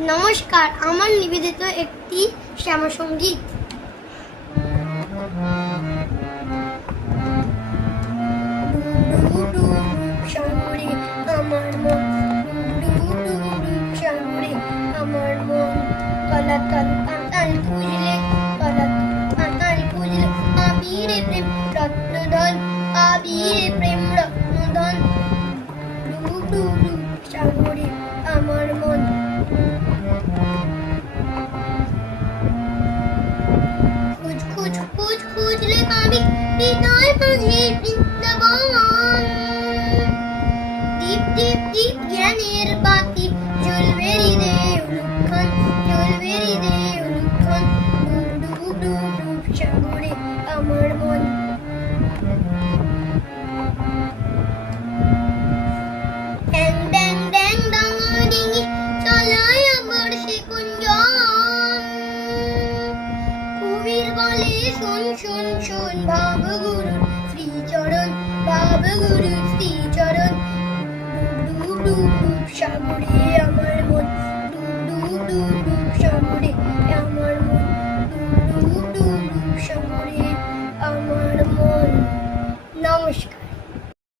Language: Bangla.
নমস্কার, আমার নিবেদিত একটি শ্যামাসঙ্গীত। সাগরে আমার মন, সাগরে আমার মন, তলাতল পাতাল খুঁজলে, তলাতল পাতাল খুঁজলে, আবিরে প্রেম রত্নধন, আবিরে প্রেম রত্নধন। সাগরে আমার মন। খুঁজলে পাবি হৃদয় মাঝে বৃন্দাবন। দীপ দীপ দীপ জ্ঞানের বাতি জ্বলবে হৃদয়ে অনুক্ষণ, জ্বলবে হৃদয়ে অনুক্ষণ। ডুব ডুব ডুব ডুব সাগরে আমার মন। ড্যাং ড্যাং ড্যাং ডাঙা ডিঙি চলায় আবার সে কুঞ্জন। কবির বলে শোন শোন শোন ভাবগুরুর শ্রীচরণ, ভাবগুরুর শ্রীচরণ। ডুব ডুব ডুব সাগরে আমার মন, ডুব ডুব ডুব ডুব সাগরে আমার মন, ডুব ডুব ডুব সাগরে আমার মন। নমস্কার।